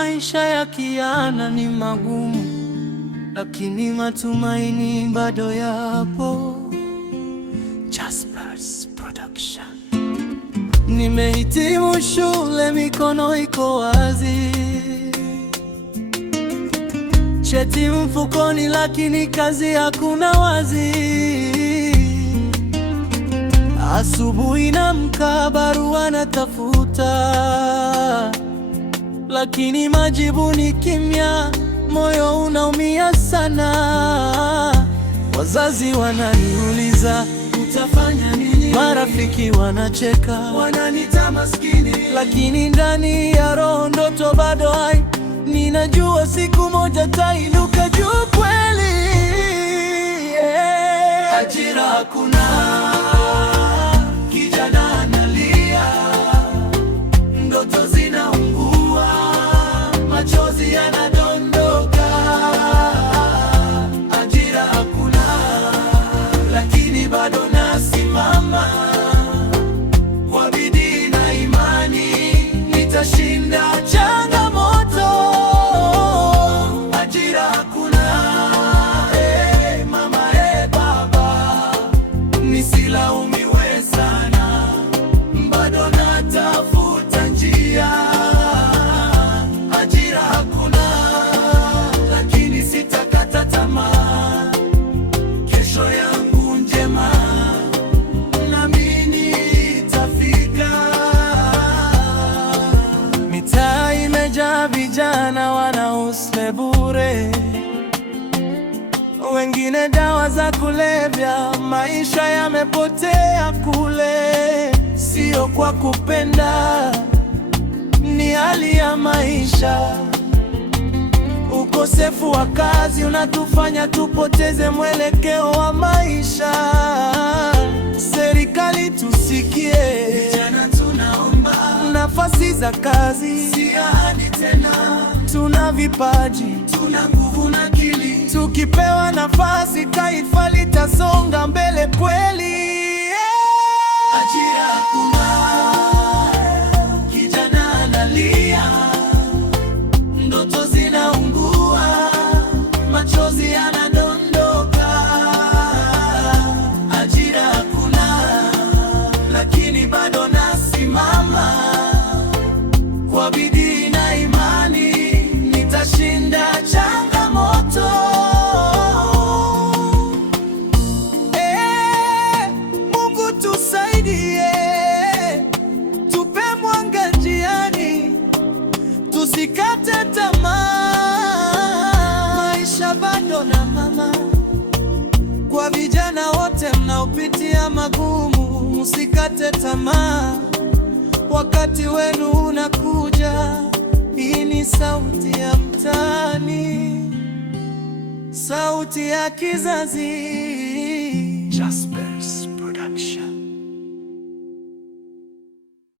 Maisha ya kijana ni magumu, lakini matumaini bado yapo. Jaspers Production. Nimehitimu shule, mikono iko wazi, cheti mfukoni, lakini kazi hakuna wazi. Asubuhi naamka, barua natafuta, lakini majibu ni kimya, moyo unaumia sana. Wazazi wananiuliza utafanya nini, marafiki wanacheka, wananiita maskini, lakini ndani ya roho ndoto bado hai. Ninajua siku moja tainuka juu kweli. Ajira hakuna, kijana analia, ndoto zinaungua, machozi yanadondoka. Ajira hakuna, lakini bado nasimama kwa bidii na imani, nitashinda changamoto. Ajira hakuna, mama, baba, nisilaumiwe sana, bado natafuta njia. Ajira hakuna, lakini sitakata tamaa, kesho yangu njema nami nitafika. Mitaa imejaa vijana wanausle bure, wengine dawa za kulevya, maisha yamepotea kule. Sio kwa kupenda, ni hali ya maisha. Ukosefu wa kazi unatufanya tupoteze mwelekeo wa maisha. Serikali tusikie, vijana tunaomba nafasi za kazi, si ahadi tena. Tuna vipaji, tuna nguvu na akili, tukipewa nafasi taifa litasonga mbele kweli. Ajira hakuna, kijana analia, ndoto zinaungua, machozi yanadondoka. Ajira hakuna, lakini bado nasimama kwa bidii na imani, nitashinda changamoto. Mungu tusaidie, tupe mwanga njiani, tusikate tamaa. Maisha bado na mama. Kwa vijana wote mnaopitia magumu, msikate tamaa, wakati wenu unakuja. Hii ni sauti ya mtaani, sauti ya kizazi. Jaspers Production.